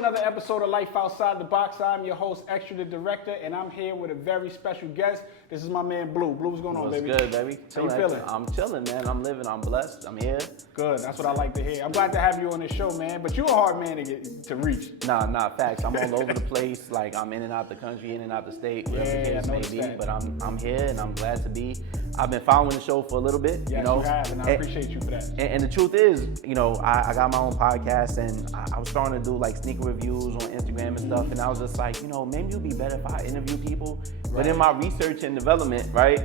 another episode of Life Outside the Box. I'm your host, Extra the Director, and I'm here with a very special guest. This is my man, Blue. Blue, what's going on, baby? What's good, baby? How you feeling? I'm chilling, man. I'm living. I'm blessed. I'm here. Good. That's what I like to hear. I'm glad to have you on this show, man. But you're a hard man to reach. Nah, facts. I'm all over the place. Like, I'm in and out the country, in and out the state, wherever the case may be. But I'm here, and I'm glad to be. I've been following the show for a little bit. Yes, you know? You have, and I appreciate you for that. And the truth is, you know, I got my own podcast, and I was starting to do like sneaker reviews on Instagram and stuff, and I was just like, you know, maybe it'd be better if I interview people. Right. But in my research and development, right,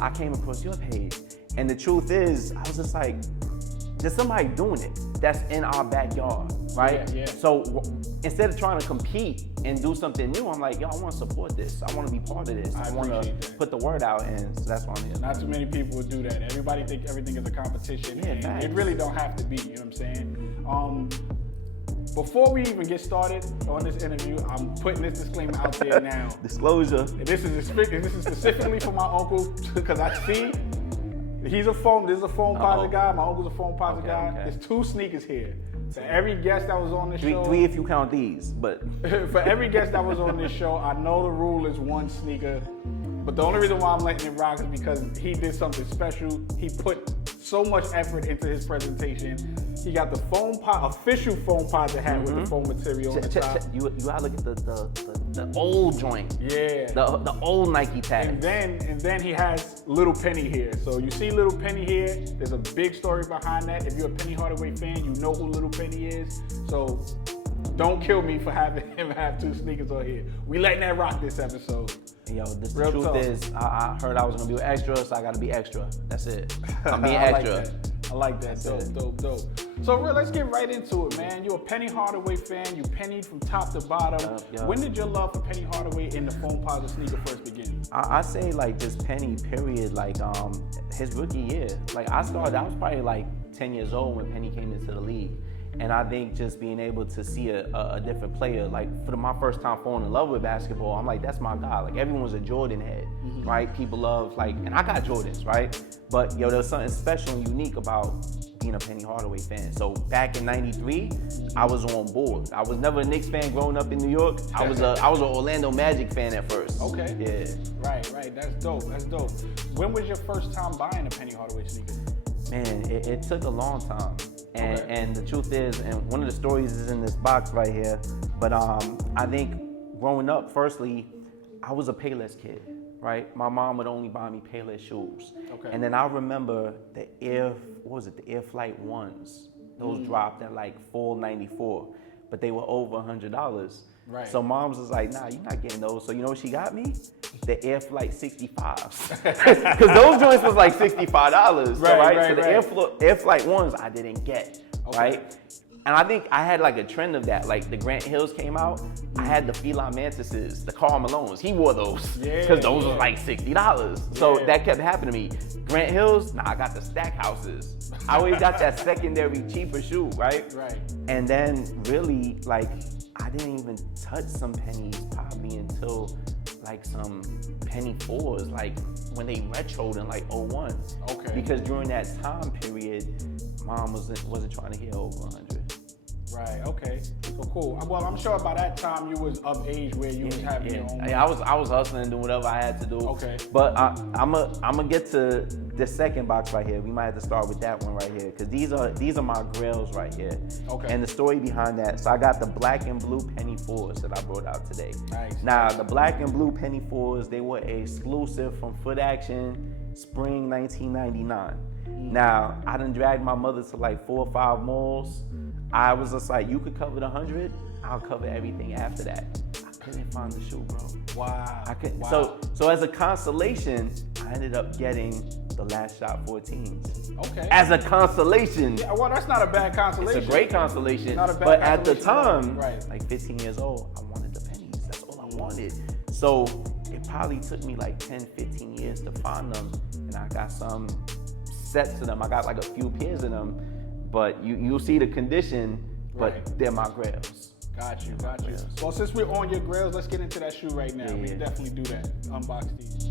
I came across your page, and the truth is, I was just like, there's somebody doing it that's in our backyard, right? Yeah. So instead of trying to compete and do something new, I'm like, yo, I want to support this. I want to be part of this. I want to put the word out, and so that's why I'm here. Not too many people would do that. Everybody think everything is a competition, and it really don't have to be. You know what I'm saying? Before we even get started on this interview, I'm putting this disclaimer out there now. Disclosure. This is specifically for my uncle, because I see this is a phone positive guy. My uncle's a phone positive guy. Okay. There's 2 sneakers here. So every guest that was on the show, three if you count these, but for every guest that was on this show, I know the rule is 1 sneaker. But the only reason why I'm letting it rock is because he did something special. He put so much effort into his presentation. He got the official foam positive hat with the foam material on the top. You gotta look at the old joint. Yeah. The old Nike tag. And then he has Little Penny here. So you see Little Penny here. There's a big story behind that. If you're a Penny Hardaway fan, you know who Little Penny is. So don't kill me for having him have 2 sneakers on here. We letting that rock this episode. Yo, the truth is, I heard I was gonna be an extra, so I gotta be extra. That's it. I'm being extra. I like that. Dope. So let's get right into it, man. You're a Penny Hardaway fan. You pennied from top to bottom. Yep. When did your love for Penny Hardaway in the foam positive sneaker first begin? I say like this Penny period, like his rookie year. Like I was probably like 10 years old when Penny came into the league. And I think just being able to see a different player, like for my first time falling in love with basketball, I'm like, that's my guy. Like everyone was a Jordan head, right? People love and I got Jordans, right? But yo, there's something special and unique about being a Penny Hardaway fan. So back in '93, I was on board. I was never a Knicks fan growing up in New York. I was an Orlando Magic fan at first. Okay. Yeah. Right. That's dope. When was your first time buying a Penny Hardaway sneaker? Man, it took a long time. And the truth is, and one of the stories is in this box right here, but I think growing up, firstly, I was a Payless kid, right? My mom would only buy me Payless shoes. Okay. And then I remember the Air Flight 1s. Those dropped at like $4.94, but they were over $100. Right. So mom's was like, nah, you're not getting those. So you know what she got me? The Air Flight 65s. Because those joints was like $65. So the Air Flight 1s I didn't get, right? And I think I had like a trend of that. Like the Grant Hills came out, I had the Fila Mantises, the Karl Malones. He wore those because those was like $60. So that kept happening to me. Grant Hills, nah, I got the Stackhouses. I always got that secondary cheaper shoe, right? Right. And then really like, I didn't even touch some pennies probably until like some Penny 4s, like when they retroed in like 01. Okay. Because during that time period, mom wasn't trying to hit over 100. Right. Okay. So cool. Well, I'm sure by that time you was of age where you was having your own. Yeah, I was hustling and doing whatever I had to do. Okay. But I'm gonna get to the second box right here. We might have to start with that one right here because these are my grails right here. Okay. And the story behind that. So I got the black and blue Penny 4s that I brought out today. Nice. Now the black and blue Penny 4s, they were exclusive from Foot Action, spring 1999. Now I done dragged my mother to like 4 or 5 malls. I was just like, you could cover the 100, I'll cover everything after that. I couldn't find the shoe, bro. Wow. I couldn't. Wow. So as a consolation, I ended up getting the Last Shot 14s. Okay. As a consolation. Yeah, well, that's not a bad consolation. It's a great consolation. Not a bad consolation. But at the time, like 15 years old, I wanted the pennies. That's all I wanted. So it probably took me like 10, 15 years to find them. And I got some sets of them. I got like a few pairs of them. But you'll see the condition, but they're my grails. Got you. Well, since we're on your grails, let's get into that shoe right now. We can definitely do that. Unbox these.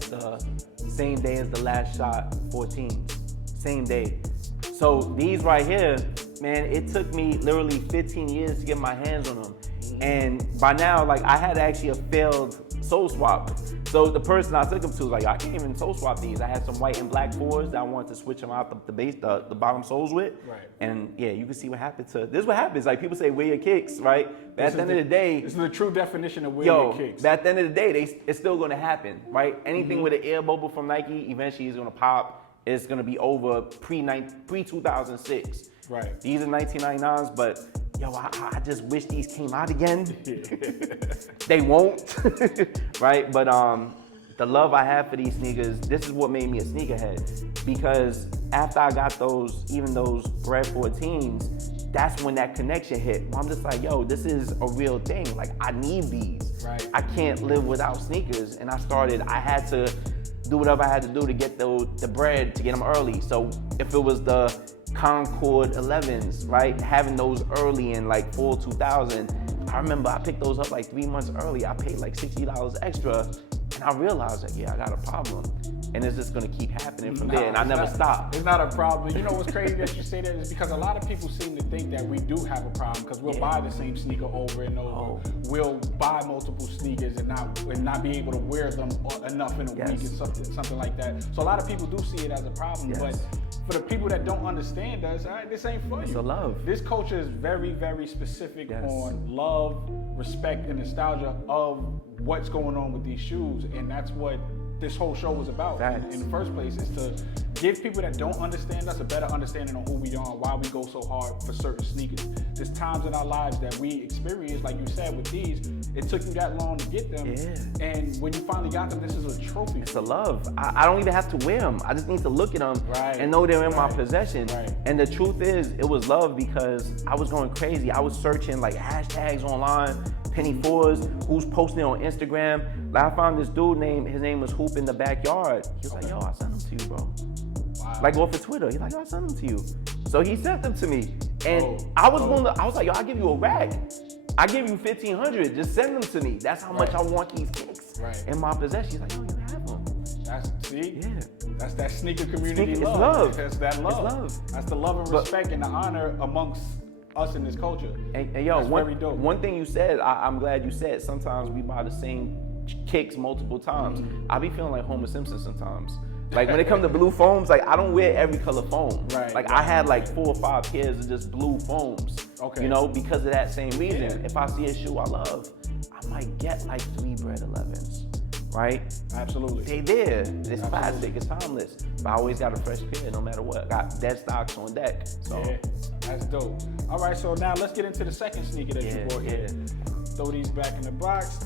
it's the same day as the last shot, 14. Same day. So these right here, man, it took me literally 15 years to get my hands on them. And by now, like, I had actually a failed soul swap. So the person I took them to was like, I can't even soul swap these. I had some white and black 4s that I wanted to switch them out the base, the bottom soles with. Right. And yeah, you can see what happened to, this is what happens. Like, people say, where your kicks, right? But at the end of the day. This is the true definition of where your kicks. But at the end of the day, it's still gonna happen, right? Anything with an air bubble from Nike, eventually is gonna pop. It's gonna be over pre-2006. Right. These are 1999s, but yo, I just wish these came out again. They won't, right? But the love I have for these sneakers, this is what made me a sneakerhead. Because after I got those, even those Bred 14s, that's when that connection hit. I'm just like, yo, this is a real thing. Like, I need these. Right. I can't live without sneakers. And I had to do whatever I had to do to get the bread to get them early. So if it was the Concord 11s, right? Having those early in like fall 2000. I remember I picked those up like 3 months early. I paid like $60 extra, and I realized that, yeah, I got a problem. And it's just gonna keep happening from there, and I never stop. It's not a problem. You know what's crazy that you say that is because a lot of people seem to think that we do have a problem because we'll buy the same sneaker over and over. We'll buy multiple sneakers and not be able to wear them enough in a week and something like that. So a lot of people do see it as a problem, but for the people that don't understand us, all right, this ain't for you. It's a love. This culture is very, very specific on love, respect, and nostalgia of what's going on with these shoes, and that's what this whole show was about in the first place, is to give people that don't understand us a better understanding on who we are and why we go so hard for certain sneakers. There's times in our lives that we experience, like you said with these, it took you that long to get them, and when you finally got them, this is a trophy. It's a love. I don't even have to wear them. I just need to look at them and know they're in my possession. And the truth is, it was love because I was going crazy. I was searching like hashtags online, penny 4s, who's posting on Instagram. Like, I found this dude his name was Hoop in the Backyard. He was like, yo, I sent them to you, bro. Like, off of Twitter. He's like, yo, I sent them to you. So he sent them to me. And I was like, yo, I'll give you a rack. I give you 1,500, just send them to me. That's how much I want these kicks in my possession. He's like, yo, you have them. That's that sneaker community It's love. That's that love. It's love. That's the love and respect and the honor amongst us in this culture. And yo, very dope. One thing you said, I'm glad you said, sometimes we buy the same kicks multiple times. I be feeling like Homer Simpson sometimes. Like, when it comes to blue foams, like, I don't wear every color foam. I had like 4 or 5 pairs of just blue foams. You know, because of that same reason. If I see a shoe I love, I might get like 3 Bred 11s. Right? Absolutely. They there. It's classic. It's timeless. But I always got a fresh pair no matter what. Got dead stocks on deck. So that's dope. All right, so now let's get into the second sneaker that you bought here. Throw these back in the box.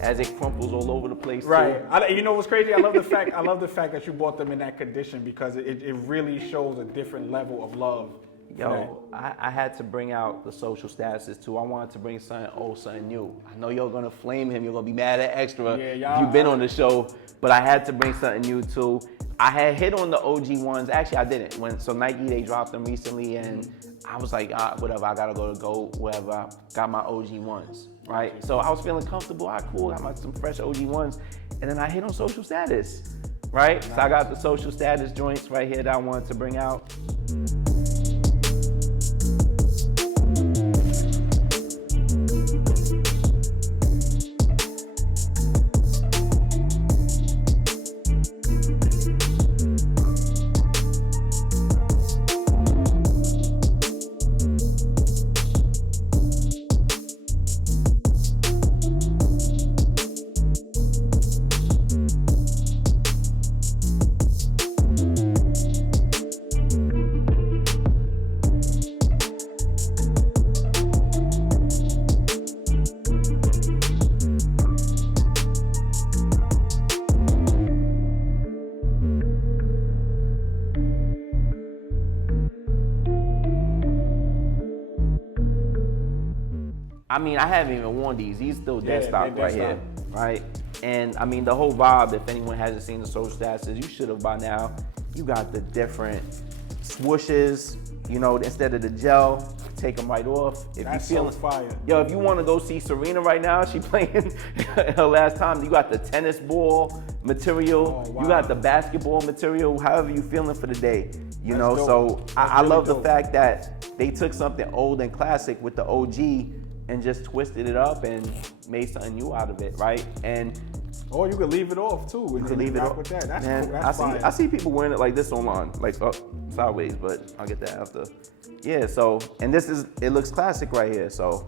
As it crumples all over the place. You know what's crazy? I love the fact that you bought them in that condition because it really shows a different level of love. Yo, I had to bring out the social statuses too. I wanted to bring something old, something new. I know you're gonna flame him. You're gonna be mad at Extra if you've been on the show, but I had to bring something new too. I had hit on the OG ones. Actually, I didn't. So Nike, they dropped them recently, and I was like, whatever. I gotta go wherever. I got my OG ones, right? So I was feeling comfortable. Cool. Got some fresh OG ones, and then I hit on social status, right? So I got the social status joints right here that I wanted to bring out. I mean, I haven't even worn these. These still dead stock right here, right? And I mean, the whole vibe, if anyone hasn't seen the social statuses, you should have by now. You got the different swooshes, You know, instead of the gel, take them right off. If That's you feeling, so fire. Yo, if you want to go see Serena right now, she playing her last time. You got the tennis ball material. Oh, wow. You got the basketball material. However you feeling for the day. You know, dope. so I really love dope. the fact that they took something old and classic with the OG and just twisted it up and made something new out of it, right? And Or you could leave it off too. you can leave it up. with that. That's Man, cool. That's fire. I see people wearing it like this online, like up sideways, but I'll get that after. Yeah, so, and it looks classic right here, so,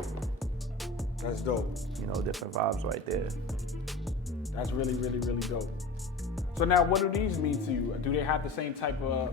That's dope. you know, different vibes right there. That's really, really, really dope. So now, what do these mean to you? Do they have the same type of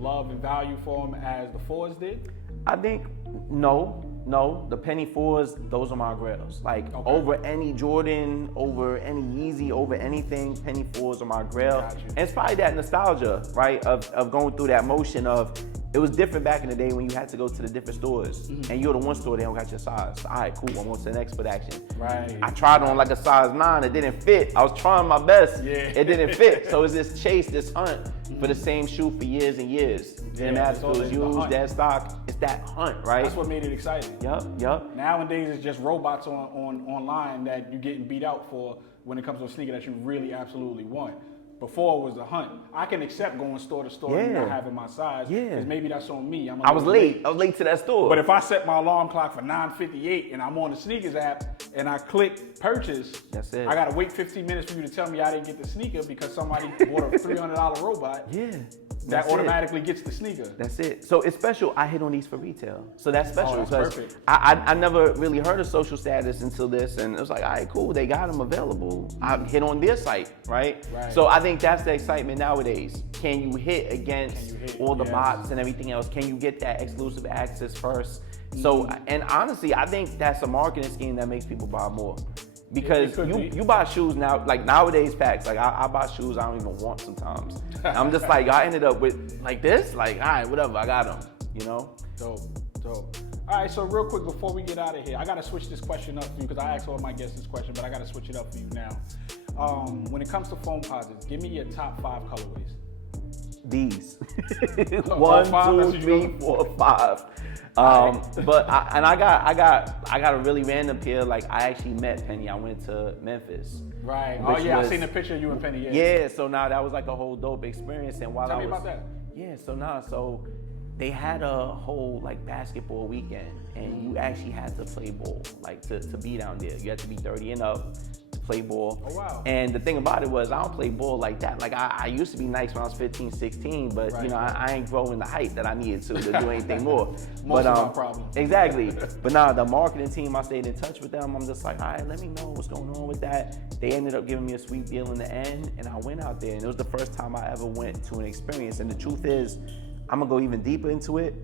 love and value for them as the fours did? I think, no, the Penny 4s, those are my grails. Like, Okay. over any Jordan, over any Yeezy, over anything, Penny 4s are my grail. Got you. And it's probably that nostalgia, right, of going through that motion of, it was different back in the day when you had to go to the different stores, and you're the one store, they don't got your size. All right, cool, I'm on to the next foot action. Right. I tried on like a size 9, it didn't fit. I was trying my best, Yeah. it didn't fit. So it's this chase, this hunt for the same shoe for years and years. Didn't matter if it was the used, hunt. that stock, it's that hunt, right? That's what made it exciting. Yup. Nowadays, it's just robots on online that you're getting beat out for when it comes to a sneaker that you really absolutely want. Before it was a hunt. I can accept going store to store and not Yeah. having my size. Yeah. Because maybe that's on me. I was late to that store. But if I set my alarm clock for 9:58 and I'm on the sneakers app and I click purchase, That's it. I gotta wait 15 minutes for you to tell me I didn't get the sneaker because somebody bought a $300 robot yeah. that That's it. automatically gets the sneaker. That's it. So it's special. I hit on these for retail. So that's special. that's because perfect. I never really heard of social status until this. And it was like, all right, cool. They got them available. I hit on their site, right? Right. So I think that's the excitement nowadays. Can you hit against Can you hit? all the Yes. bots and everything else? Can you get that exclusive access first? So, and honestly, I think that's a marketing scheme that makes people buy more. Because could be. you buy shoes now, like nowadays, facts. Like I buy shoes I don't even want sometimes. I'm just like, I ended up with like this, like, all right, whatever, I got them, you know? Dope. All right, so real quick before we get out of here, I gotta switch this question up for you because I asked all my guests this question, but I gotta switch it up for you now. When it comes to foam posits, give me your top 5 colorways. These. All 1, five, 2, that's what you 3, going 4, 5. But I got a really random pair. Like I actually met Penny. I went to Memphis. Right. Which Oh yeah, was- I seen the picture of you and Penny. Yeah, so now that was like a whole dope experience. And while Tell I me was, about that. Yeah, so they had a whole like basketball weekend, and you actually had to play ball, like to be down there. You had to be 30 and up to play ball. Oh, wow. And the thing about it was I don't play ball like that. Like I used to be nice when I was 15, 16, but Right, you know, right. I ain't growing the height that I needed to do anything more. Most but of our problems. Exactly. But now the marketing team, I stayed in touch with them. I'm just like, all right, let me know what's going on with that. They ended up giving me a sweet deal in the end, and I went out there, and it was the first time I ever went to an experience. And the truth is, I'm gonna go even deeper into it.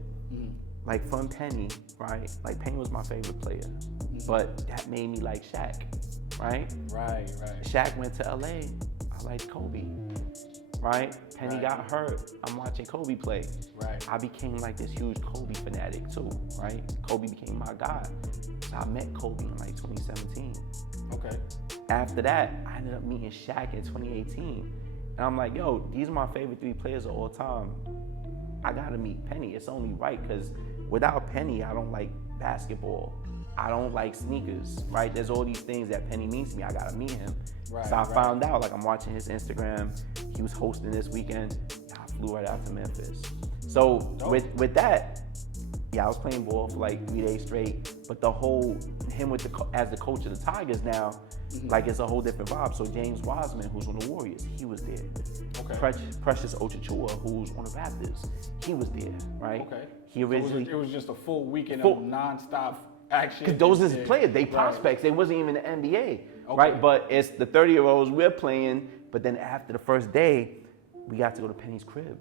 Like from Penny, right? Like Penny was my favorite player, but that made me like Shaq, right? Right. Shaq went to LA, I liked Kobe, right? Penny Right. got hurt, I'm watching Kobe play. Right. I became like this huge Kobe fanatic too, right? Kobe became my guy. So I met Kobe in like 2017. Okay. After that, I ended up meeting Shaq in 2018. And I'm like, yo, these are my favorite 3 players of all time. I gotta meet Penny. It's only right, because without Penny, I don't like basketball. I don't like sneakers, right? There's all these things that Penny means to me. I gotta meet him. Right, So I right. found out, like I'm watching his Instagram. He was hosting this weekend. I flew right out to Memphis. So Dope. with that, yeah, I was playing ball for like 3 days straight. But the whole, him with as the coach of the Tigers now, like it's a whole different vibe. So James Wiseman, who's on the Warriors, he was there. Okay. Precious Ochichua, who's on the Raptors, he was there, right? Okay. He originally, it was just a full weekend Full- of non-stop action. because those is Yeah. players, they Right. prospects, they wasn't even the NBA, Okay. right? But it's the 30-year-olds we're playing, but then after the first day, we got to go to Penny's crib.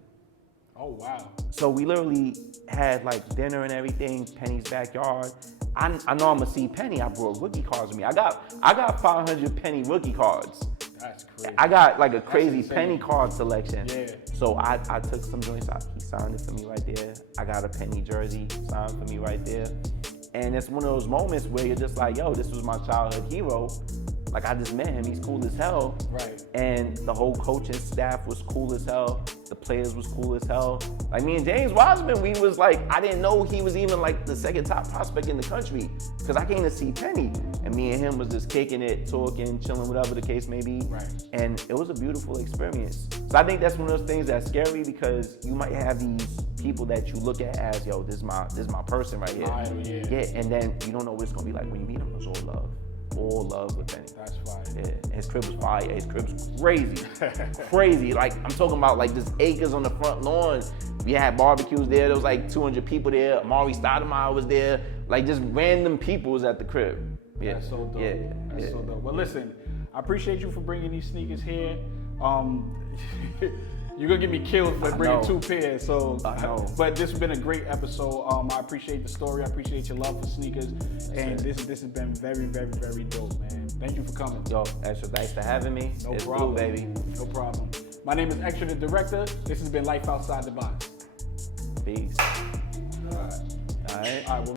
Oh wow. So we literally had like dinner and everything, Penny's backyard. I know I'm gonna see Penny. I brought rookie cards with me. I got 500 Penny rookie cards. That's crazy. I got like a crazy insane. Penny card selection. Yeah. So I took some joints out. He signed it for me right there. I got a Penny jersey signed for me right there. And it's one of those moments where you're just like, yo, this was my childhood hero. Like I just met him. He's cool as hell. Right. And the whole coaching staff was cool as hell. The players was cool as hell. Like me and James Wiseman, we was like, I didn't know he was even like the second top prospect in the country because I came to see Penny. And me and him was just kicking it, talking, chilling, whatever the case may be. Right. And it was a beautiful experience. So I think that's one of those things that's scary because you might have these people that you look at as, yo, this is my person right here. Yeah. And then you don't know what it's gonna be like when you meet him. It's all love. All love with Penny. That's fire. Yeah, his crib was fire. His crib was crazy. Crazy. Like, I'm talking about like just acres on the front lawn. We had barbecues there. There was like 200 people there. Amari Stoudemire was there. Like, just random people was at the crib. Yeah. That's so dope. Yeah. That's so dope. Well, listen, I appreciate you for bringing these sneakers here. You're gonna get me killed for bringing 2 pairs. So, I know. But this has been a great episode. I appreciate the story. I appreciate your love for sneakers, and this has been very, very, very dope, man. Thank you for coming. Yo, extra thanks for having me. No It's problem, blue, baby. No problem. My name is Extra, the director. This has been Life Outside the Box. Peace. All right. All right. All right. Well,